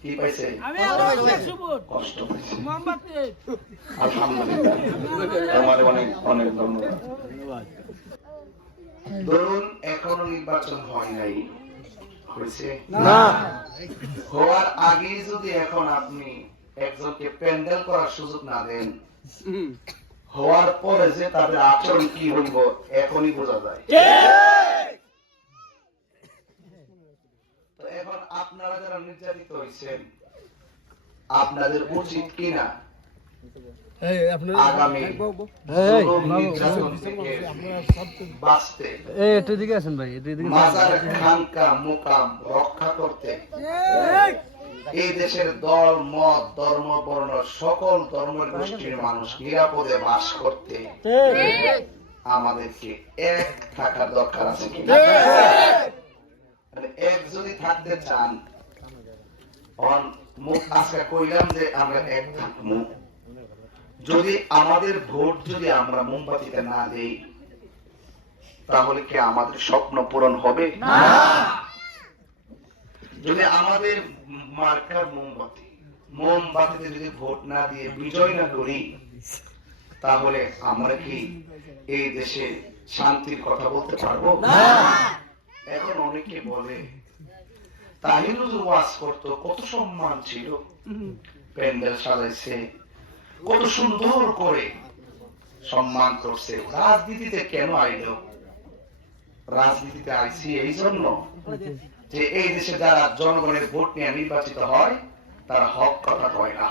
কি পাইছে? আমি আরো সুবুত কষ্ট পাইছে। মোমবাতি আলহামদুলিল্লাহ, আমার অনেক অনেক ধন্যবাদ। ধরুন এখনো নির্বাচন হয় নাই, হয়েছে না, হওয়ার আগে যদি এখন আপনি একজনকে প্যান্ডেল করার সুযোগ না দেন, হওয়ার পরে যে তাদের আচরণ কি হইব এখনই বোঝা যায়। তো এখন আপনারা যারা নির্যাতিত হয়েছেন, আপনাদের উচিত কিনা আগামী নির্যাতন থেকে বাঁচতে, মাজার খানকা মুকাম রক্ষা করতে, এই দেশের দল মত ধর্ম বর্ণ সকল ধর্মের গোষ্ঠীর মানুষ নিরাপদে বাস করতে আমাদেরকে এক থাকার দরকার আছে কিনা? এক যদি থাকতে চান, আজকে কইলাম যে আমরা এক থাকবো, যদি আমাদের ভোট যদি আমরা মোমবাতিতে না দেই তাহলে কি আমাদের স্বপ্ন পূরণ হবে? যদি আমাদের মার্কার মোমবাতিতে যদি ভোট না দিয়ে বিজয় না করি তাহলে আমরা কি এই দেশে শান্তির কথা বলতে পারবো? এখন অনেকে বলে তাহিরুল ওয়াজ করতো, কত সম্মান ছিল, প্যান্ডেল সাজাইছে, কত সুন্দর করে সম্মান করছে, রাজনীতিতে কেন আইলো? রাজনীতিতে আইছি এই জন্য যে এই দেশে যারা জনগণের ভোট নিয়ে নির্বাচিত হয় তারা হক কথা কয় না,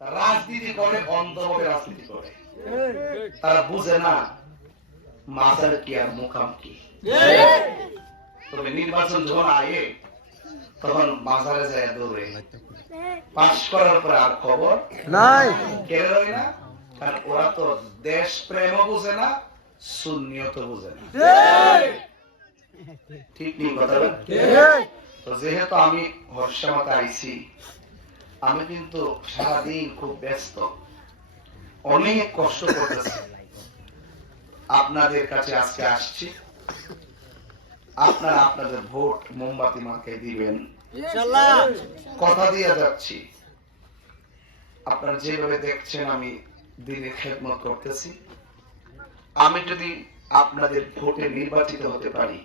রাজনীতি করে, অন্ধভাবে রাজনীতি করে, তারা বুঝে না মাজার কি আর মুকাম কি। তবে নির্বাচন যখন আয়ে তখন মাজারে যায় দৌড়ে, পাশ করার পর আর খবর নাই, কেড়ে রয় না, কারণ ওরা তো দেশ প্রেমও বুঝে না, সুন্নিয়ত বুঝে না। ঠিক নেই কথা? তো যেহেতু আমি হর্ষামাতে আইছি, আমি কিন্তু সারাদিন খুব ব্যস্ত, অনেক কষ্ট করতেছি, আপনাদের কাছে আজকে আসছি, আপনারা আপনাদের ভোট মোমবাতি মার্কায় দিবেন, কথা দিয়ে যাচ্ছি। আপনারা যেভাবে দেখছেন আমি দিনের খেদমত করতেছি, আমি যদি আপনাদের ভোটে নির্বাচিত হতে পারি,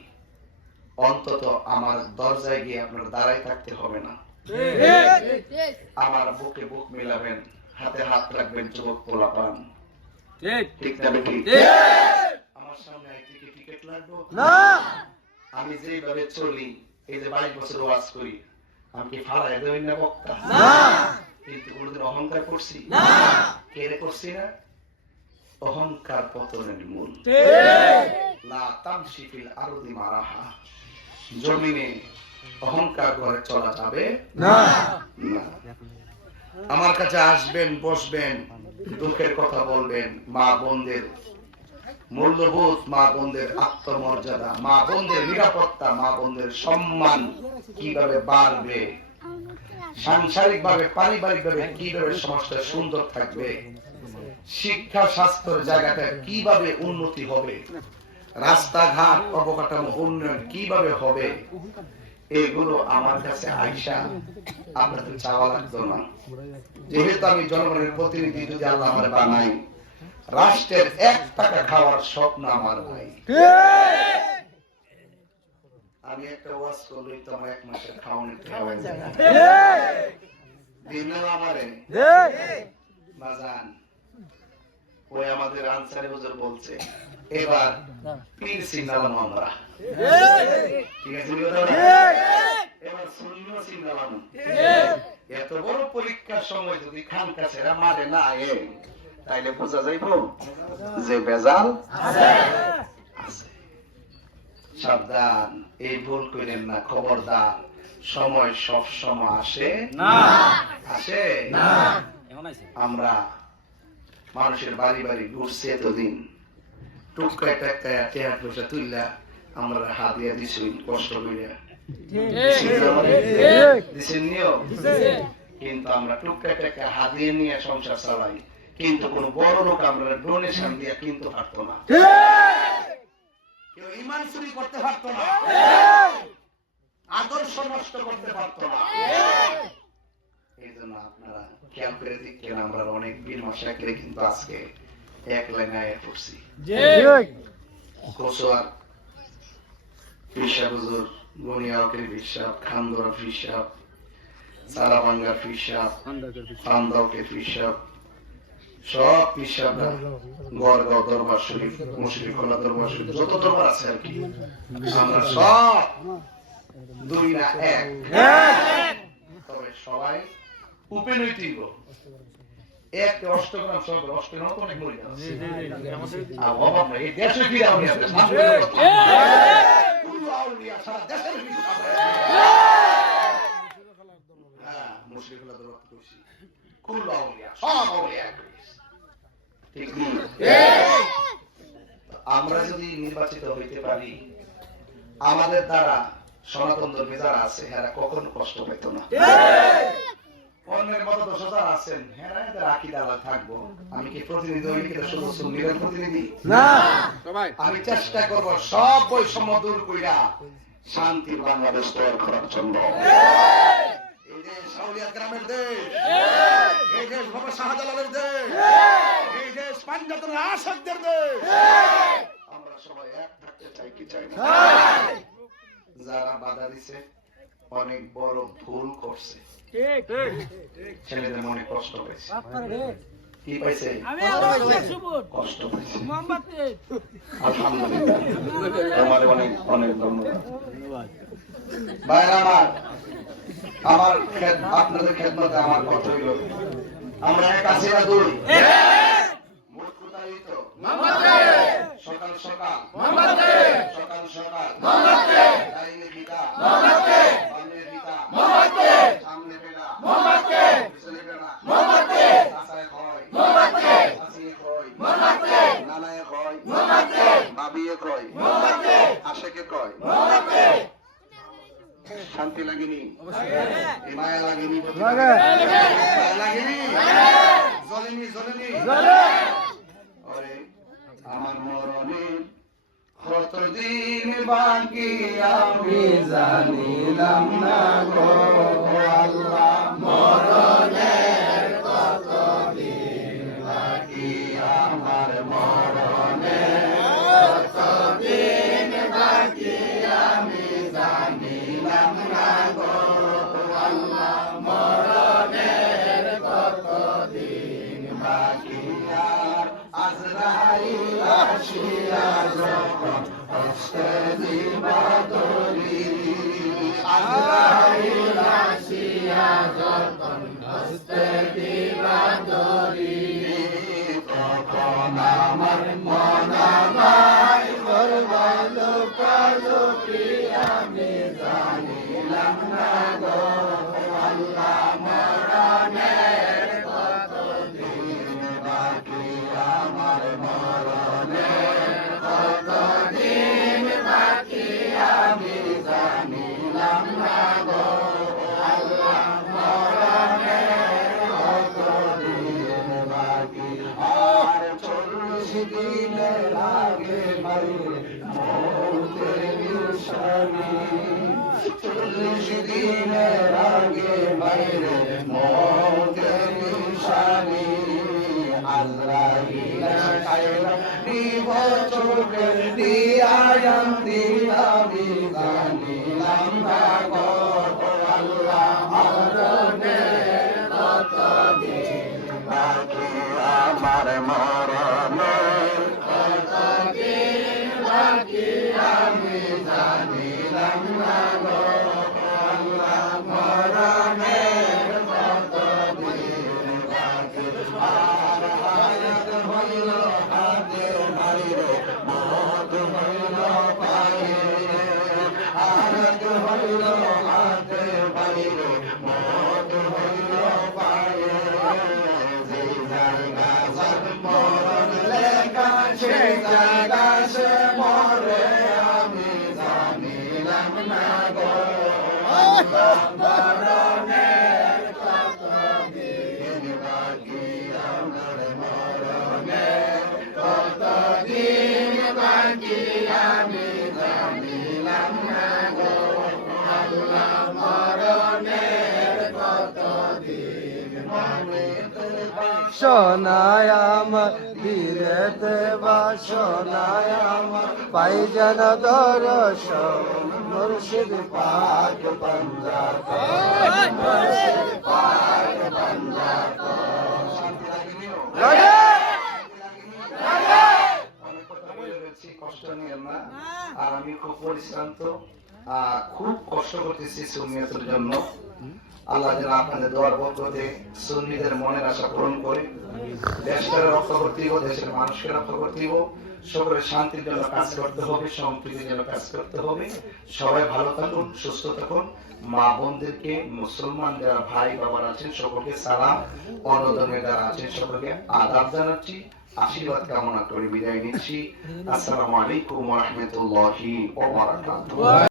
অন্তত আমার দরজায় গিয়ে আপনার দাঁড়ায় থাকতে হবে না, আমার বুকে বুক মিলাবেন, হাতে হাত রাখবেন, যুবক পোলাপান, ঠিক না বেটি? আমার সামনে টিকিট লাগবে না, আমি যেভাবে চলি, এই যে 22 বছর ওয়াজ করি, আমি কি ফাড়ায় দেই না বক্তা? কিন্তু কোনদিন অহংকার করছি না, কেড়ে করছি না। অহংকার পতনের মূল, লা তামশি ফিল আরদি মারাহা, জমিনে অহংকার করে চলা যাবে না। আমার কাছে আসবেন, বসবেন, দুঃখের কথা বলবেন, মা বোনদের মূল্যবোধ, মা বোনদের আত্মমর্যাদা, মা বোনদের নিরাপত্তা, মা বোনদের সম্মান কিভাবে বাড়বে, সাংসারিক ভাবে পারিবারিক ভাবে কিভাবে সমাজটা সুন্দর থাকবে, শিক্ষা স্বাস্থ্যের জায়গাটা কিভাবে উন্নতি হবে, রাস্তাঘাট অবকাঠামো উন্নয়ন কিভাবে হবে, এগুলো আমার কাছে আইসা আপনাদের চাওয়া লাগতো না। যেহেতু আমি জনগণের প্রতিনিধি, যদি আল্লাহ আমার বানাই, রাষ্ট্রের 1 টাকা খাওয়ার স্বপ্ন আমার নাই। আমি একটা ওয়াজ করলেই তো আমার 1 মাসের খাওয়ানোর টাকা হয়ে যায়, দিন না আমারে বাজান। ওই আমাদের আনসারি হুজুর বলছে এবার পীর সিনালাম আমরা, ঠিক আছে? এবার সুন্নিও সিনালাম। এত বড় পরীক্ষার সময় যদি খানকা ছেড়া মারে না আয়ে, তাইলে বোঝা যাইব যে বেজাল আছে। সাবধান, এই ভুল করেন না, খবরদার। সময় সব সময় আসে না, আসে না। আমরা মানুষের বাড়ি বাড়ি ঘুরছি এতদিন, টুকায় টাকায় টাকা পয়সা তুললা আমরা হাত দিয়ে দিছি, কষ্ট করে কিন্তু আমরা টুকায় টাকা হাত দিয়ে নিয়ে সংসার চালাই, কিন্তু কোন বড় লোক আমরা ডোনেশন দিয়ে কিনতে পারতো না, কেউ ইমান চুরি করতে পারতো না, আদর্শ নষ্ট করতে পারত না। এই জন্য আপনারা খেয়াল করে দেখেন, আমরা অনেক বীর মাসাকে কিন্তু আজকে এক লাইনে পড়ছি। কোসোয়ার পিসাব হুজুর, গনিয়াকের পিসাব, খান্দরা পিসাব, সারাবাঙ্গার পিসাব, ফান্দাউকের পিসাব, সব পিসাবরা গড়গাঁও দরবার শরীফ, মুশরিকখোলা দরবার শরীফ, যত দরবার আছে আর কি, আমরা সব দুই না এক। তবে সবাই উপনৈতিক এক অষ্টগ্রাম সব অষ্টগ্রাম তো অনেক মরে যাচ্ছে। আর অভাব নাই, এই দেশে কি রাউনি আছে কুল্লু আউলিয়া সারা দেশের হিসাব। হ্যাঁ, মুশরিকখোলা দরবার কইছি, কুল্লু আউলিয়া সব আউলিয়া। ঠিক কি? আমরা যদি নির্বাচিত হইতে পারি, আমাদের দ্বারা সনাতন ধর্মী যারা আছে এরা কখনো কষ্ট পেত না। অন্যের মতো দোষ যারা আছেন এরা এদের আকিদা থাকবো। আমি কি প্রতিনিধি হই, কিন্তু শুধু সুন্নিদের প্রতিনিধি না। আমি চেষ্টা করব সব বৈষম্য দূর কইরা শান্তির বাংলাদেশ তৈরি করার জন্য। এই দেশ আউলিয়া গ্রামের দেশ, এই দেশ বাবা শাহজালালের দেশ, এই দেশ পাঞ্জাবের আশাকদের দেশ। আমরা সবাই এক থাকতে চাই কি চাই না? যারা বাধা দিছে অনেক বড় ভুল করছে। ছেলেদের মনে কষ্ট পেয়েছে। কি পাইছে? কষ্ট পাইছে। আলহামদুলিল্লাহ, তোমাদের অনেক অনেক ধন্যবাদ। ভাইরা আমার আপনাদের খেদমতে আমার কথা হইল, আমরা এক আছি না দুই? সকাল সকাল সকাল সকাল দাঁড়িয়ে পিতা বামনের পিতা সামনে পেলা পিছনে পেলা আসায় কয় আসিয়ে কয় নানায় কয় বাবিয়ে কয় আশেকে কয়। শান্তি লাগেনি? মায়া লাগেনি? মায়া লাগেনি? জ্বলেনি জ্বলেনি? ওরে আমার মরণের কতদিন বাকি আমি জানিলাম না গো আল্লাহ, মরণের কতদিন বাকি আমার মরণের কতদিন বাকি আমি জানিলাম না গো আল্লাহ, মরণের কতদিন বাকি আর আজরাইল আসিয়া যখন হস্তে দিবা তরি, আজরাইল আসিয়া যখন হস্তে দিবা তরি, তখন আমার মন আমায় করবাই লোকালোকি আমি জানিলাম না গো আল্লাহ, মরণের কতদিন বাকি আমার মরণের কতদিন বাকি আমি জানিলাম না গো আল্লাহ, মরণের কতদিন বাকি। আর 40 দিনের আগে বাইরে মৌতের নিশানি, 40 দিনের আগে বাইরে মৌতের নিশানি, আজরাইল আইলা নিব চোখে দিয়ায়াম দিলামি জানিলাম না গো আল্লাহ, মরণের কতদিন বাকি আমার মরণের কতদিন বাকি আমি জানিলাম না গো আল্লাহ, মরণের কতদিন বাকি। আর হায়াত হইল হাতে বাইরে মত হইল পায়ে, হায়াত হইল হাতে বাইরে মত হইল পায়ে, যে জায়গা যার মরণ লেখা সেই জায়গা সে মরে আমি জানিলাম না গো আল্লাহ, মরণের কতদিন বাকি আমার মরণের কতদিন বাকি আমি জানিলাম না গো আল্লাহ, সোনায় আমার দিলেতে বাসনায় আমার পাই যেন দর্শন মুর্শিদ পাক বান্দা মুর্শিদ পাক বান্দা লাগে অনেক কথা বলে ফেলছি, কষ্ট নিয়েন না। আর আমি খুব পরিশ্রান্ত, খুব কষ্ট করতেছি সুন্নিয়তের জন্য। আল্লাহ যেন আপনাদের দোয়ার বরকতে সুন্নিদের মনের আশা পূরণ করে, দেশটাকে রক্ষা করতে হবে, দেশের মানুষকে রক্ষা করতে হবে, সকলের শান্তির জন্য কাজ করতে হবে, সম্প্রীতির জন্য কাজ করতে হবে। সবাই ভালো থাকুন, সুস্থ থাকুন। মা বোনদেরকে, মুসলমান যারা ভাই বাবার আছেন সকলকে সালাম, অন্যধর্মের যারা আছেন সকলকে আদাব জানাচ্ছি, আশীর্বাদ কামনা করে বিদায় নিচ্ছি। আসসালামু আলাইকুম ওয়া রাহমাতুল্লাহি ওয়া বারাকাতুহু।